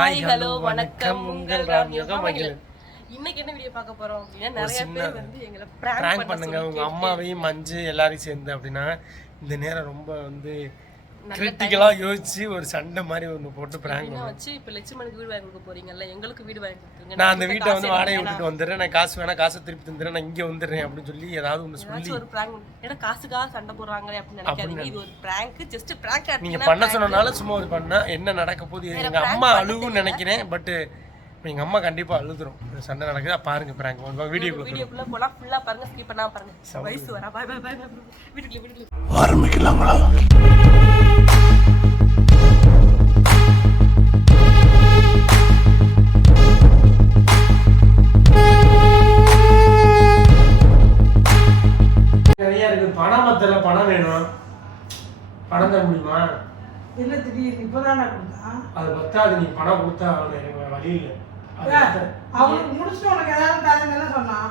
Hi hello வணக்கம் உங்கள் ராம்யோகா மகிழன். இன்னைக்கு என்ன வீடியோ பார்க்க போறோம் அப்படின்னா நிறைய பேர் வந்து எங்களை பிராங்க் பண்ணுங்க உங்க அம்மாவையும் மஞ்சு எல்லாரையும் சேர்ந்து அப்படின்னா இந்த நேரம் ரொம்ப வந்து கிரிட்டிக்கலா யோசிச்சு ஒரு சண்டை மாதிரி ஒன்று போட்டு பிராங்க் வச்சு இப்போ லட்சுமணுக்கு வீடு வாங்கி கொடுக்க போறீங்கல்ல, எங்களுக்கு வீடு வாங்கி கொடுத்துருங்க, நான் அந்த வீட்டை வந்து வாடகை விட்டுட்டு வந்துடுறேன், நான் காசு வேணா காசை திருப்பி தந்துடுறேன், நான் இங்கே வந்துடுறேன் அப்படின்னு சொல்லி ஏதாவது ஒன்று சொல்லி ஒரு பிராங்க். ஏன்னா காசுக்காக சண்டை போடுறாங்களே அப்படின்னு நினைக்காதீங்க, இது ஒரு பிராங்க், ஜஸ்ட் பிராங்க். நீங்க பண்ண சொன்னனால சும்மா ஒரு பண்ணா என்ன நடக்க போகுது, எங்க அம்மா அழுகுன்னு நினைக்கிறேன், பட் எங்க அம்மா கண்டிப்பா அழுதுரும் சண்டை நடக்குது. பாருங்க பிராங்க் வீடியோக்குள்ள போலாம், ஃபுல்லா பாருங்க, ஸ்கிப் பண்ணாம பாருங்க. வயசு வரா, பை பை பை, வீட்டுக்குள்ள ஆரம்பிக்கலாங்களா? நிறைய இருக்கு, பணம் பத்தல, பணம் வேணும், பணம் தர முடியுமா? இல்ல திடீர்னு இப்பதானே கொடுத்தா அது பத்தாது, நீ பணம் கொடுத்தா எனக்கு வழி இல்லை. அவனுக்கு முடிச்சுட்டு உனக்கு ஏதாவது தரேன்னு சொன்னான்,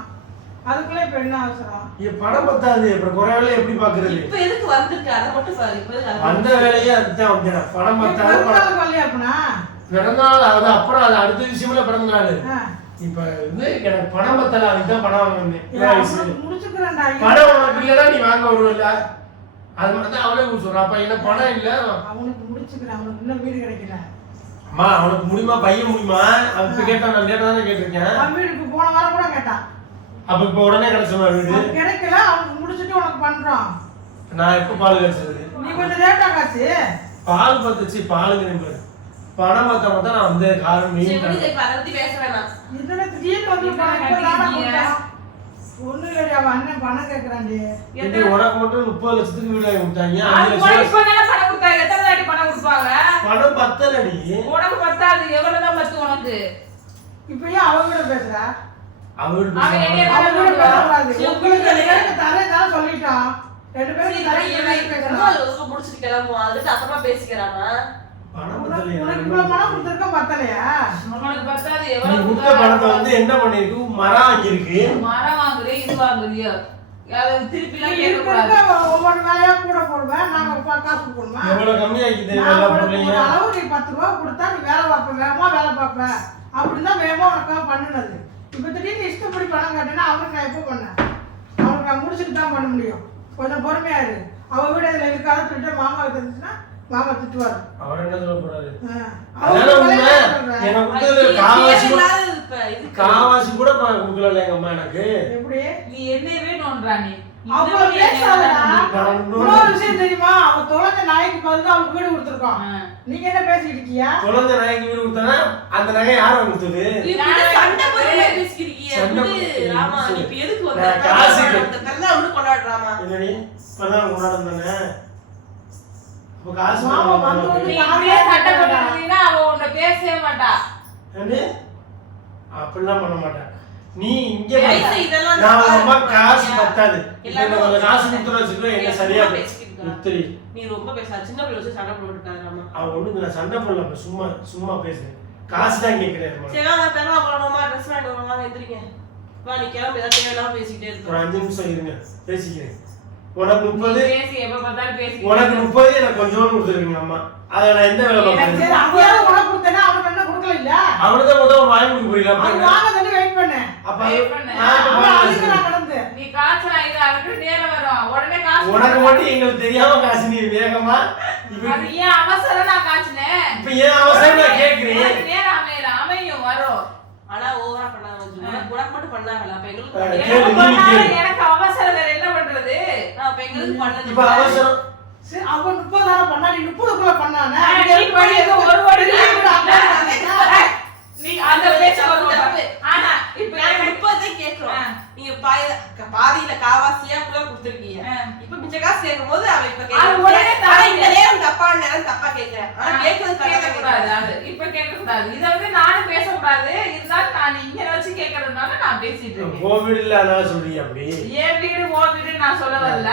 அதுக்குள்ள இப்ப என்ன அவசரம்? பணம் பத்தாது, அப்புறம் குறை வேலையை எப்படி பாக்குறது? இப்ப எதுக்கு வந்திருக்கு அதை மட்டும் பாரு. அந்த வேலையே அதுதான் வந்தேன், பணம் பத்தாது வரலையா? அப்பனா பிறந்தநாள் அது அப்புறம் அது அடுத்த விஷயம்ல பிறந்த நாள். இப்ப வந்து எனக்கு பணம் பத்தல, அதுதான் பணம் வாங்கினேன். முடிச்சுக்கிறேன்டா, பணம் உனக்கு இல்லைன்னா நீ வாங்க வருவல்ல, அது மட்டும் தான் அவளே சொல்றான். அப்ப என்ன பணம் இல்ல, அவனுக்கு முடிச்சுக்கிறேன், அவனுக்கு இன்னும் வீடு கிடைக்கல. அம்மா அவனுக்கு முடியுமா, பையன் முடியுமா? அப்ப கேட்டான், நான் லேட்டா தானே கேட்டிருக்கேன். அவன் வீட்டுக்கு போன வாரம் கூட கேட்டான். அப்ப இப்ப உடனே கிடைச்சுமா வீடு? கிடைக்கல, அவனுக்கு முடிச்சுட்டு உனக்கு பண்றோம். நான் எப்ப பால் காய்ச்சது? நீ கொஞ்சம் லேட்டா காய்ச்சி. பால் பத்துச்சு, பாலுங்க பணம் பத்த மட்டும் நான் வந்து காரணம் பேச வேணாம். இதுல திடீர்னு வந்து பணம் ஒண்ணு இல்லடி, அவன் அண்ணன் பணம் கேக்குறாண்டி. இது உனக்கு மட்டும் 30 லட்சத்துக்கு வீடு வாங்கி கொடுத்தாங்க. பணம் கொடுத்தாங்க, எத்தனை நாடி பணம் கொடுப்பாங்க? பணம் பத்தலடி, உனக்கு பத்தாது, எவ்வளவுதான் பத்து உனக்கு? இப்ப ஏன் அவ கூட பேசுற? அவரு சொல்லிட்டான், ரெண்டு பேரும் முடிச்சுட்டு கிளம்புவோம், அதுக்கு அப்புறமா பேசிக்கிறானா? என்ன பண்ணிருக்கு, மரம் வாங்கிருக்கு, மரம் வாங்குறே, இது வாங்குறியோ திருப்பி ஒவ்வொரு வேலையா கூட போடுவேன், நாங்க காசு போடுவேன். எவ்வளவு கம்மியாக்கிது அளவு, நீ 10 ரூபா கொடுத்தா நீ வேலை பார்ப்ப, வேகமா வேலை பார்ப்ப, அப்படிதான் வேகமா உனக்காக பண்ணினது. இப்ப திடீர்னு இஷ்டப்படி பணம் கேட்டேன்னா அவனுக்கு நான் எப்போ பண்ணேன்? அவனுக்கு நான் முடிச்சுட்டு தான் பண்ண முடியும், கொஞ்சம் பொறுமையா இரு. அவ வீடு இதுல இருக்காத சொல்லிட்டு மாமாவை தெரிஞ்சுன்னா மாமா திட்டுவாரு. அவர் என்ன சொல்ல போறாரு? காவாசி கூட கொடுக்கல எங்க அம்மா எனக்கு. எப்படி நீ என்னவே நோன்றா? நீ விஷயம் தெரியுமா? அவ தொலைஞ்ச நாய்க்கு பதில் அவளுக்கு வீடு கொடுத்துருக்கோம். நீங்க என்ன பேசிட்டு இருக்கீங்க? தொலைஞ்ச நாய்க்கு வீடு கொடுத்தானா அந்த நகை யாரு கொடுத்தது? கொண்டாடுறாமா இல்லடி கொண்டாடுறானே. அப்படிலாம் பண்ண மாட்டேன். நீ இங்க காசு பத்தாது, காசு கொடுத்து என்ன சரியா நீ ரொம்ப பேச சின்ன பிள்ளை வச்சு சண்டை போட்டுருக்காரு. அவன் ஒண்ணு நான் சண்டை போடல, சும்மா சும்மா பேசுறேன், காசு தான் கேட்கிறேன். எந்திரிங்க வா, நீ கிளம்பி ஏதாவது தேவையில்லாம பேசிக்கிட்டே இருக்க. ஒரு 5 நிமிஷம் இருங்க, பேசிக்கிறேன். உனக்கு 30 பேசி எப்ப பார்த்தாலும் பேசி, உனக்கு 30 எனக்கு கொஞ்சம் கொடுத்துருக்கீங்க அம்மா. அத நான் எந்த வேலை பார்க்கறேன்? அப்படியே உனக்கு கொடுத்தேனா அவனுக்கு என்ன கொடுக்கல இல்ல? அவனுக்கு தான் முதல்ல வாங்கி கொடுக்க போறீங்க. அப்ப வாங்க தண்ணி வெயிட் பண்ணு. அப்ப நான் கடந்து நீ காசு இது அதுக்கு நேரம் வரும், உடனே காசு உனக்கு மட்டும் எங்களுக்கு தெரியாம காசு நீ வேகமா. அது ஏன் அவசரம்? நான் காசுனேன், இப்ப ஏன் அவசரம் நான் கேக்குறேன். நேரம் அமையும் வரும். ஆனா ஓவரா பண்ணாத, உனக்கு மட்டும் பண்ணாங்கல, அப்ப எங்களுக்கு எனக்கு அவசரம், வேற என்ன பண்றது? அப்ப எங்களுக்கு பண்ணது இப்ப அவசரம். சரி, அவன் 30 பண்ணா, நீ 30க்குள்ள பண்ணானே. நீ படியது ஒரு வாட்டி நீ அந்த பேச்ச வந்து. ஆனா இப்ப நான் 30 கேக்குறோம், நீங்க பாதியில காவாசியா கூட கொடுத்திருக்கீங்க. இப்ப மிச்ச காசு கேக்கும்போது அவ இப்ப கேக்குறா, இந்த நேரம் தப்பா கேக்குறேன். ஆனா கேக்குறது கேட்க கூடாது, அது இப்ப கேட்க கூடாது. இத வந்து நானும் பேச கூடாது, இருந்தாலும் நான் இங்க வச்சு கேக்குறதுனால நான் பேசிட்டு இருக்கேன். கோவிட் இல்ல நான் சொல்றீங்க அப்படி. ஏன் வீடு ஓ வீடு நான் சொல்ல வரல,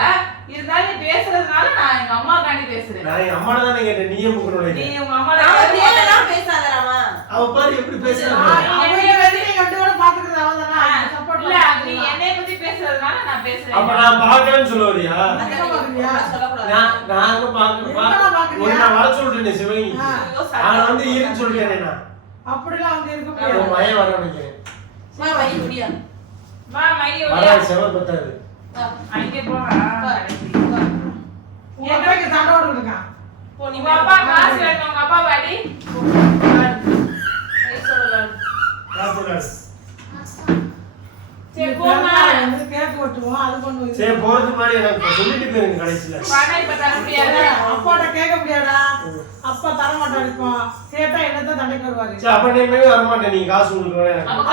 இருந்தாலும் நீ பேசுறதுனால நான் எங்க அம்மா காண்டி பேசுறேன். நான் எங்க அம்மா தானே கேட்டேன், நீயே முக்கறோட. நீ உங்க அம்மா தான் பேசாதறாமா? அவ பாரு எப்படி பேசுறா. அவளைய பத்தி நீ கண்டு வர பாத்துக்கிறது அவதானா? சப்போர்ட் இல்ல, நீ என்னைய பத்தி பேசுறதுனால நான் பேசுறேன். அப்ப நான் பார்க்கறேன்னு சொல்ல வரியா? சொல்ல கூடாது. நான் பாக்க நான் வர சொல்றேன் சிவகி. நான் வந்து இருன்னு சொல்றேன். அப்படிலாம் வந்து இருக்க ஒரு முடியாது. மயம் வர நினைக்கிறேன். வா வை முடியா வா மைய வர ஒடியா செவல் பத்தாது. அங்கே போறா உங்க அப்பாக்கு சண்டை போட்டுருக்கான். போ நீ உங்க அப்பா காசு வேணும் உங்க அப்பா வாடி காப்புடாது. சரி போமா வந்து கேக் வெட்டுவோம், அது பண்ணுவோம். சரி போறதுக்கு முன்னாடி எனக்கு சொல்லிட்டு போயிருங்க கடைசியில. பணம் இப்ப தர முடியாது அப்பாட்ட கேட்க முடியாதா? அப்பா தர மாட்டாரு. இப்போ கேட்டா என்னதான் தண்டைக்கு வருவாரு. சரி அப்ப நீங்க வர மாட்டேன். நீங்க காசு கொடுக்கணும் எனக்கு. அப்ப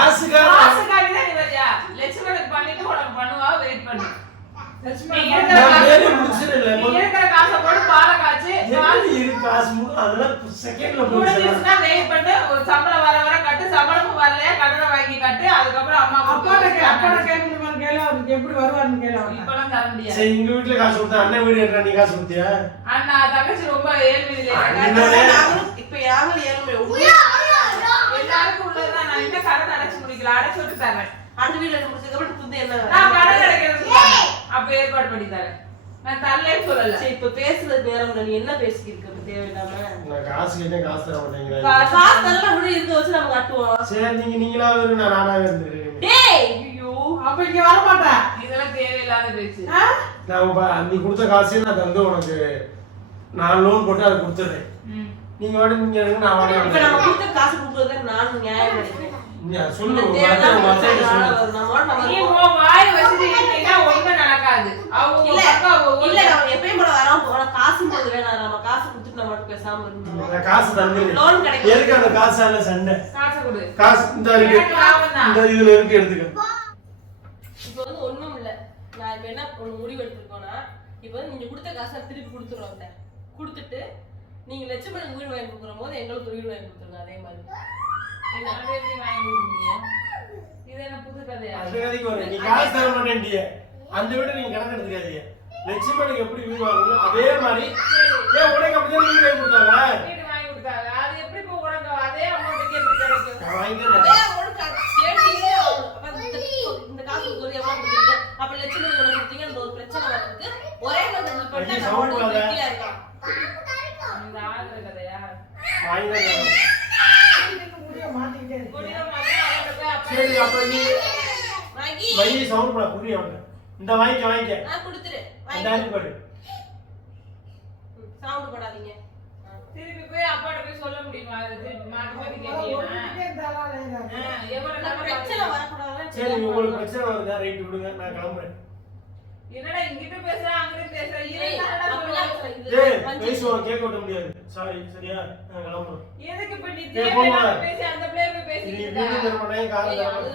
காசுக்காக காசுக்காரி தான் நீ வரியா லட்சுமணனுக்கு பண்ணிட்டு உனக்கு பண்ணுவா வெயிட் பண்ணு லட்சுமி நீங்க நான் வேலை முடிச்சிடல. நீ இருக்கிற காசை போட்டு பாலை காய்ச்சி எப்படி இருக்கு காசு அதெல்லாம் செகண்ட்ல போடுறேன். முடிஞ்சிருச்சுன்னா வெயிட் பண்ணு ஒரு சம்பளம் வர வர கட்டு சம்பளமும் வரலையா கடனை வாங்கி கட்டு அதுக்கப்புறம் அம்மா அப்பாட்ட கேட்க முடியுமான்னு கேளு, அவருக்கு எப்படி வருவாருன்னு கேளு அவர்கிட்ட. இப்பெல்லாம் தர முடியாது சரி எங்க வீட்டுல காசு கொடுத்தா அண்ணன் வீடு எடுறா நீ காசு கொடுத்தியா? அண்ணா தங்கச்சி ரொம்ப ஏழ்மையில இப்ப யாரும் ஏழுமே எல்லாருக்கும் உள்ளதுதான் நான் இன்னும் கடன் அடைச்சு முடிக்கல அடைச்சு விட்டு தரேன் அந்த வீட்டுல முடிச்சதுக்கு அப்புறம் புது என்ன நான் கடன் அடைக்கிறது அப்ப ஏற்பாடு பண்ணி தரேன் நான் தரலன்னு சொல்லல சரி இப்ப பேசுறது நேரம் இல்ல. நீ என்ன பேசிக்கிட்டு இருக்க தேவையில்லாம நான் காசு கேட்டா காசு தர மாட்டேங்கிறேன். காசெல்லாம் கூட இருக்க வச்சு நம்ம கட்டுவோம். சரி நீங்களா வேறு நான் நானாவே இருந்துக்கிறேன். டேய் ஐயோ அப்ப இங்க வர மாட்டேன். இதெல்லாம் தேவையில்லாத பேச்சு நான் நீ கொடுத்த காசையும் நான் தந்து உனக்கு நான் லோன் போட்டு அதை கொடுத்துட்றேன். நீங்க வாடி நீங்க எடுங்க நான் வாடி இப்ப நம்ம கொடுத்த காசு கொடுக்கறதுக்கு நான் நியாயம் நினைக்கிறேன். சொல்லு நீ உன் வாய் வச்சுட்டு இருந்தீங்கன்னா ஒண்ணும் நடக்காது அவங்க இல்ல பக்கம் அவங்க இல்ல நம்ம எப்பயும் போல வரோம் போற காசு போது வேணாம். நம்ம காசு கொடுத்துட்டு நம்ம மட்டும் பேசாம இருந்தோம். நான் காசு தந்துடுறேன். லோன் கிடைக்கும். எதுக்கு அந்த காசால சண்டை? காசை கொடு காசு இந்த இருக்கு எனக்கு லாபம் தான். இந்த இதுல இருக்கு எடுத்துக்க. இப்போ வந்து ஒண்ணும் இல்ல. நான் இப்ப என்ன ஒரு முடிவு எடுத்துருக்கோம்னா இப்போ வந்து நீங்க கொடுத்த காசை திருப்பி கொடுத்துருவோம். கொடுத்துட்டு நீங்க லட்சுமணன் வீடு வாங்கி கொடுக்குற போது எங்களுக்கு வீடு வாங்கி கொடுத்துருங்க. அதே மாதிரி என்ன எப்படி வாங்கி கொடுக்க முடியும் இது என்ன புது கதையா அந்த கதைக்கு வரேன். நீ காசு தர மாட்டேன்டிய அந்த வீடு நீங்க கணக்கு எடுத்துக்காதீங்க. லட்சுமணிக்கு எப்படி வீடு வாங்குறீங்களோ அதே மாதிரி ஏன் உனக்கு அப்படியே வீடு வாங்கி கொடுத்தாங்க. வீடு வாங்கி கொடுத்தாங்க அது எப்படி இப்போ உனக்கு அதே அமௌண்ட்டுக்கு எப்படி கிடைக்கும் நான் வாங்கிக்கிறேன். அதே ஒரு கேட்டீங்க இந்த காசு ஒரு எவ்வளவு கொடுத்தீங்க அப்ப லட்சுமணன் எவ்வளவு கொடுத்தீங்க அந்த ஒரு பிரச்சனை வருது. ஒரே மாதிரி பண்ணா நம்ம வெட்டியா இருக்கலாம். இந்த ஆளுற கதையா வாங்கிக்கிறேன். முடிய மாட்டிக்கிட்டே இருக்கு. முடிய மாட்டேன் அவனுக்கு அப்ப சரி அப்ப நீ வாங்கி வயி சவுண்ட் பண்ண புரிய அவனுக்கு. இந்த வாங்கிக்க நான் கொடுத்துரு. அந்த ஆளு பாரு. சவுண்ட் போடாதீங்க. திருப்பி போய் அப்பாட்ட போய் சொல்ல முடியுமா அது திருப்பி மாத்தி மாத்தி கேட்டீங்கன்னா ஒருத்தருக்கே இந்த ஆளா அலையுறாரு. எவ்வளவு நம்ம பிரச்சனை வரக்கூடாதுன்னு சரி உங்களுக்கு பிரச்சனை வருதா ரைட் விடுங்க நான் கிளம்புறேன். என்னடா இங்கிட்ட பேசுற அங்கிட்ட பேசுற ஏய், என்னடா அப்படிலாம் சொல்ற இது ஏய் பஞ்சு. பேசுவோம் கேட்க விட முடியாது. சாரி சரியா நான் கிளம்புறேன். எதுக்கு இப்ப நீ ஏய், தேவையில்லாம போம்மா. பேசி அந்த பிள்ளைய போய் நீ பேசிட்டு வீடு இருக்க தர மாட்டேன்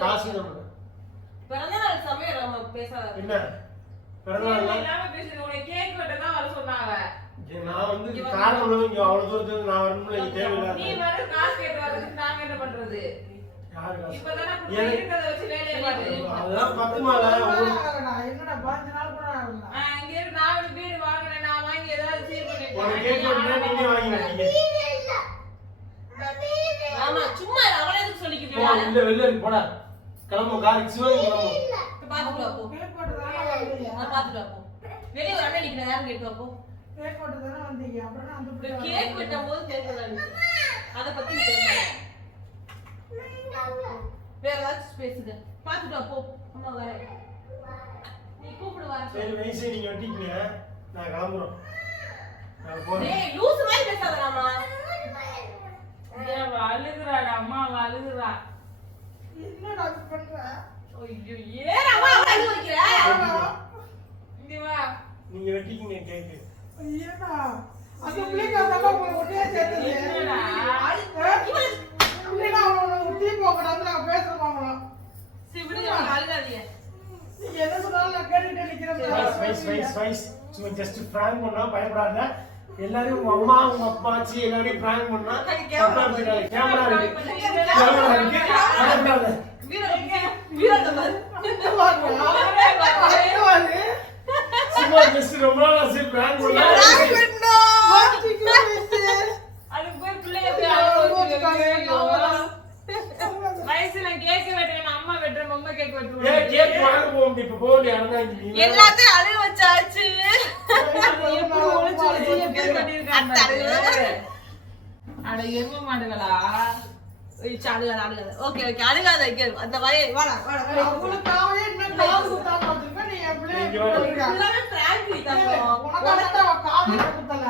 காசு தர மாட்டேன். பிறந்த நாள் சமயம் நம்ம பேசாத. என்ன பிறந்தநாள் தேவையில்லாம பேசுற உன்னை கேக் வெட்ட தான் வர சொன்னாங்க நான் வந்து காரணம் உள்ளது இங்க அவ்வளவு தூரத்துக்கு நான் வரணும்ல நீ நீ தேவையில்லை. வர காசு கேட்டு வரதுக்கு நாங்க என்ன பண்றது யாரு காசு? இப்பதானே எனக்கு- இருக்கிறத வச்சு வேலையை பாரு அதெல்லாம் பத்துமால உங்களுக்கு என்னடா 5 நாள் கூட ஆகல. இங்க இருந்து நான் ஒரு வீடு வாங்குறேன் நான் வாங்கி ஏதாவது சீர் உனக்கு கேட்க விட்டா நீங்க வாங்கிக்கிறீங்க. ஆமா சும்மா இரு, அவளே எதுக்கு சொல்லிக்கிட்டு போ இல்ல வெளில இருக்கு போடா. கிளம்பு கார் சிவன் கிளம்பு. பாத்துட்டு வா போ. கேக் போட்டுதானே வந்தீங்க. நான் பாத்துட்டு வா போ. வெளிய ஒரு அண்ணன் நிக்கிறேன் யாரும் கேட்டு வா போ. கேக் போட்டுதானே வந்தீங்க. அப்புறம் அந்த இப்ப பிள்ளை கேக் வெட்டும் போது கேட்கலாம். அத பத்தி நீ பேசாத. வேற ஏதாச்சும் பேசுங்க. பாத்துட்டு வா போ. அம்மா வரேன். நீ கூப்பிடு வர. சரி வயசு நீங்க வெட்டிக்கீங்க நான் கிளம்புறோம். நான் போறேன். டேய் லூஸ் மாதிரி பேசாதடாமா. அவ அழுகுறாடா அம்மா அவ அழுகுறா என்னடா இது பண்ற? ஐயோ ஏன் அம்மா அவளை அழுக வைக்கிற? இங்க வா நீங்க வெட்டிக்கீங்க கேக்கு. ஐயடா. அந்த பிள்ளைக்கு அதெல்லாம் உங்களை ஒட்டியே சேர்த்தது. என்னடா? இல்லைன்னா அவனோட டீ போக்கடாந்து நாங்க பேசுறோம். சரி விடுங்க அவளை அழுகாதீங்க. நீங்க என்ன சொன்னாலும் நான் கேட்டுக்கிட்டே நிக்கிறேன். ஸ்பைஸ் சும்மா ஜஸ்ட் பிராங்க் பண்ணா பயப்படாத. எல்லாரும் உங்க அம்மா உங்க அப்பாச்சி எல்லாரையும் பிராங்க் பண்ணா கேமரா இருக்கு. கேமரா இருக்கு. பயப்படாத. வீரத்தை பாரு. சும்மா ஜஸ்ட் ரொம்ப நாள் ஆச்சு பிராங்க் பண்ணா. அதுக்கு போய் பிள்ளைய போய் அழுக வச்சு வயசுல கேக் வெட்டுறேன் அம்மா வெட்டுறேன் அம்மா கேக் ஏய் வெட்டுறேன் கேக் வாங்க போவோம் இப்ப போடி அண்ணாங்கி. எல்லாத்தையும் அழுக வச்சாச்சு. எப்படி ஒளிச்சு வச்சு எப்படி பண்ணிருக்காங்க அட எரும மாடுகளா ஓகே ஓகே அழுகாத இங்க அந்த வாயை வாடா வாடா அவளுக்காகவே இன்னும் காது குத்தாம வச்சிருக்க, நீ என் பிள்ளைய இப்படி பண்ணிருக்க. எல்லாமே prank நீ தப்போம். உனக்காக அவ காது குத்தல.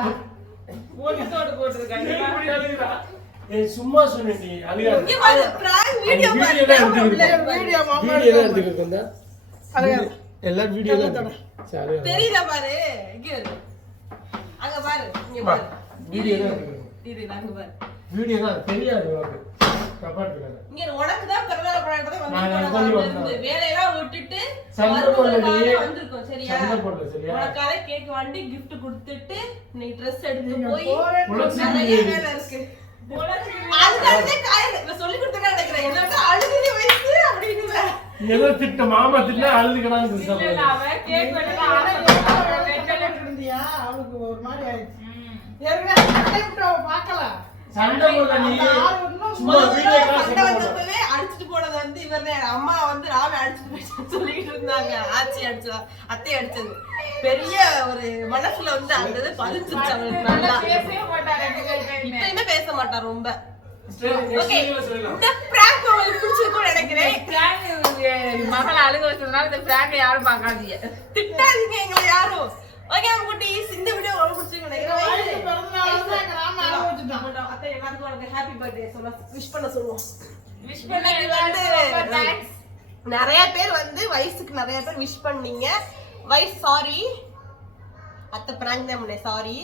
ஒட்டுத்தோடு போட்டிருக்காங்க. ஏய் சும்மா சொன்னேன் நீ அழுகாத. இங்க பாரு prank வீடியோ பாரு. வீடியோ மாமா வீடியோ தான் எடுத்துக்கிட்டு வந்தா. எல்லாம் வீடியோ தான். சரி. தெரியுதா பாரு இங்க இரு. அங்க பாரு இங்க பாரு. வீடியோ தான் எடுத்துக்கிட்டு. இது அங்க பாரு. வீடியோ தான் தெரியாது உனக்கு. தப்பா எடுத்துக்காத. இங்க உனக்கு தான் பிறந்தநாள் கொண்டாடுறதே நான் வந்து வந்தேன். வேலையெல்லாம் விட்டுட்டு சண்டை போடலடி. வந்திருக்கோம் சரியா? சண்டை போடல சரியா? உனக்காக கேக் வாங்கி gift கொடுத்துட்டு நீ Dress எடுத்து போய் உனக்கு நிறைய வேலை இருக்கு. அதுக்காகவே நான் சொல்லி கொடுத்தேன்னு நினைக்கிறேன். என்னோட அழுகுதி வயசு அப்படின்னு ஏதோ திட்ட மாமா திட்ட அழுதுக்கடான்னு இல்ல, சொல்றாங்க. இல்ல, அவன் கேக் வெட்டலாம் ஆசைப்பட்டான். வெட்டல. இருந்தியா அவளுக்கு ஒரு மாதிரி ஆயிடுச்சு. ஏற்கனவே சண்டை விட்டு அவ பார்க்கல. சண்டை போடல நீ. அந்த ஆள் இன்னும் சும்மா வீடியோ சண்டை சண்டை போடல. வந்தப்பவே அடிச்சிட்டு போனது வந்து இவர்தான். அம்மா வந்து ராமே அடிச்சிட்டு போயிட்டு சொல்லிட்டு இருந்தாங்க. ஆச்சி அடிச்சா அத்தை அடிச்சது பெரிய ஒரு மனசுல வந்து அந்த இது பதிஞ்சிருச்சு அவளுக்கு நல்லா. பேசவே மாட்டான் ரெண்டு பேருமே. இப்பயுமே பேச மாட்டா ரொம்ப. சரி, next ஓகே video ல சொல்லலாம். இந்த prank உங்களுக்கு பிடிச்சிருக்கும்னு நினைக்கிறேன். prank மகளை அழுக வச்சதுனால இந்த prank யாரும் பார்க்காதீங்க. திட்டாதீங்க எங்களை யாரும். ஓகே குட்டீஸ், இந்த வீடியோ உங்களுக்கு பிடிச்சிருக்கும்னு நினைக்கிறேன். வயசு பிறந்தநாள் வந்து எங்க ராம அழ வச்சுட்டான். அத்தை எல்லாருக்கும் உனக்கு ஹாப்பி பர்த்டே சொல்ல விஷ் பண்ண சொல்லுவோம். Wish பண்ண எல்லாருக்கும் ரொம்ப thanks. நிறைய பேர் வந்து வயசுக்கு நிறைய பேர் விஷ் பண்ணீங்க. வயசு சாரி அத்தை பிராங்க் தான் பண்ணேன் சாரி.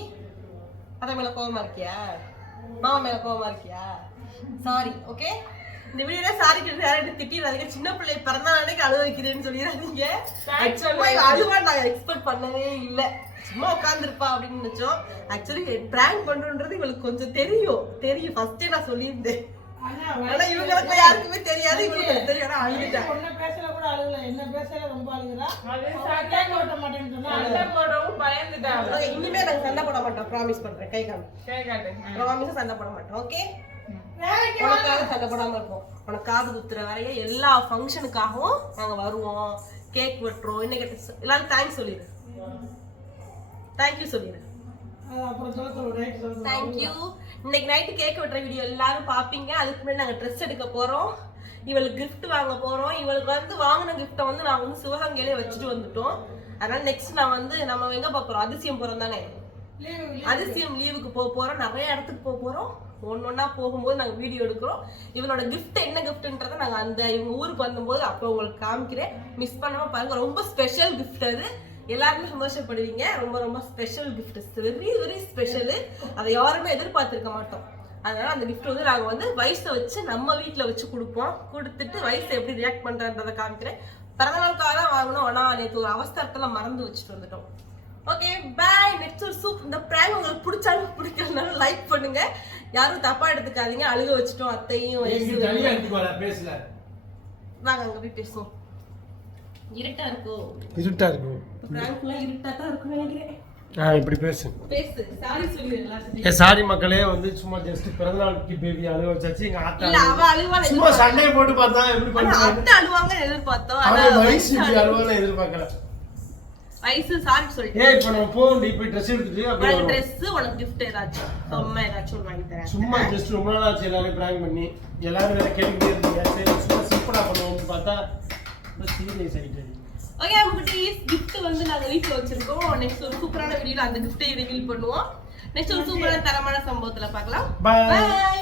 அத்தை மேல கோவமா இருக்கியா? மாமா மேல கோவமா இருக்கியா? சாரி. ஓகே இந்த வீடியோல சாரி யாரும் திட்டிடாதீங்க. சின்ன பிள்ளை பிறந்த நாளைக்கு அழுவ வைக்கிறேன்னு சொல்லிடாதீங்க. ஆக்சுவலி அழுவா நாங்க எக்ஸ்பெக்ட் பண்ணவே இல்லை. சும்மா உட்காந்துருப்பா அப்படின்னு நினைச்சோம். ஆக்சுவலி பிராங்க் பண்றோன்றது இவளுக்கு கொஞ்சம் தெரியும் ஃபர்ஸ்டே நான் சொல்லியிருந்தேன். ஆனா இவங்களுக்கு யாருக்குமே தெரியாது. இவங்களுக்கு தெரியும். ஆனா அழுதுட்டா. ஒன்ன பேசல கூட அழுகல, என்ன பேசல ரொம்ப அழுகுறா. அது கேட்க விட்ட மாட்டேன்னு சொன்னா சண்டை போடவும் பயந்துட்டாங்க. Okay, இனிமே நாங்க சண்டை போட மாட்டோம். ப்ராமிஸ் பண்றேன். கை காமி. கை காட்டு. ப்ராமிஸ் சண்டை போட மாட்டோம். ஓகே வேலைக்கு உனக்காக சண்டை போடாம இருப்போம். உனக்கு காது குத்துற வரைய எல்லா ஃபங்க்ஷனுக்காகவும் நாங்க வருவோம். கேக் வெட்டுறோம். இன்னைக்கு எல்லாரும் தேங்க்ஸ் சொல்லிடு. தேங்க்யூ சொல்லிடு. அப்புறம் சொல்ல ரைட் சொல்ல. தேங்க்யூ. இன்னைக்கு நைட்டு கேக் வெட்டுற வீடியோ எல்லாரும் பாப்பீங்க. அதுக்கு முன்னாடி நாங்க ட்ரெஸ் எடுக்க போறோம். இவளுக்கு gift வாங்க போறோம். இவளுக்கு வந்து வாங்கின கிஃப்ட்டை வந்து நான் வந்து சிவகங்கையிலே வச்சுட்டு வந்துட்டோம். அதனால நெக்ஸ்ட் நான் வந்து நம்ம எங்க போறோம்? அதிசயம் போறோம் தானே? அதிசயம் லீவுக்கு போறோம். நிறைய இடத்துக்கு போறோம். ஒன்னொன்னா போகும்போது நாங்க வீடியோ எடுக்கிறோம். இவனோட gift என்ன கிஃப்ட்ன்றதை நாங்க அந்த இவங்க ஊருக்கு வந்தபோது அப்போ உங்களுக்கு காமிக்கிறேன். மிஸ் பண்ணாம பாருங்க. ரொம்ப ஸ்பெஷல் gift அது. எல்லாருமே சந்தோஷப்படுவீங்க. ரொம்ப ரொம்ப special gift. Very very special. அதை யாருமே எதிர்பார்த்திருக்க மாட்டோம். அதனால அந்த gift வந்து நாங்க வந்து வயசை வச்சு நம்ம வீட்டுல வச்சு கொடுப்போம். கொடுத்துட்டு வயசை எப்படி ரியாக்ட் பண்றன்றதை காமிக்கிறேன். பிறந்தநாளுக்காக தான் வாங்கணும். ஆனா நேற்று ஒரு அவசரத்துல மறந்து வச்சுட்டு வந்துட்டோம். Okay bye. நெக்ஸ்ட் ஒரு சூப். இந்த பிராங்க் உங்களுக்கு பிடிச்சாலும் பிடிக்கலனாலும் லைக் பண்ணுங்க. யாரும் தப்பா எடுத்துக்காதீங்க. அழுக வச்சுட்டோம் அத்தையும் வயசு. தனியா எடுத்துக்கோடா பேசல. வாங்க அங்க போய் பேசுவோம். இருட்டா இருக்கும். இருட்டா இருக்கும். பிராங்க்லாம் இருட்டா தான் இருக்கும் நினைக்கிறேன். இப்படி பேசு. பேசு. சாரி சொல்லு எல்லாத்துக்கும். ஏ சாரி மக்களே, வந்து சும்மா ஜஸ்ட் பிறந்தநாளுக்கு பேபி அழுக வச்சாச்சு. எங்க ஆத்தா இல்ல அவ அழுவான்னு சும்மா சண்டையை போட்டு பார்த்தா எப்படி ஆனா பண்ணுவாங்க. அத்தை அழுவாங்கன்னு எதிர்பார்த்தோம். ஆனா அவன் வயசு இப்படி அழுவான்னு எதிர்பார்க்கல. வயசு சாரி சொல்லிட்டு ஏய் இப்ப நம்ம போவோம். இப்ப ட்ரெஸ் எடுத்துட்டு அப்படியே உனக்கு வருவோம். ட்ரெஸ் உனக்கு கிஃப்ட் ஏதாச்சும் பொம்மை ஏதாச்சும் வாங்கி தரேன். சும்மா ஜஸ்ட் ரொம்ப நாள் ஆச்சு எல்லாரும் பிராங்க் பண்ணி. எல்லாரும் வேற கேட்டுக்கிட்டே இருந்தீங்க. சரி சும்மா சிம்பிளா பண்ணுவோம்னு பார்த்தா சீரியஸ் ஆயிட்டு. ஓகே குட்டீஸ், gift வந்து நாங்க வீட்ல வச்சிருக்கோம். நெக்ஸ்ட் ஒரு சூப்பரான வீடியோல அந்த gift-ஐ ரிவீல் பண்ணுவோம். நெக்ஸ்ட் ஒரு சூப்பரான தரமான சம்பவத்துல பார்க்கலாம். Bye. பை.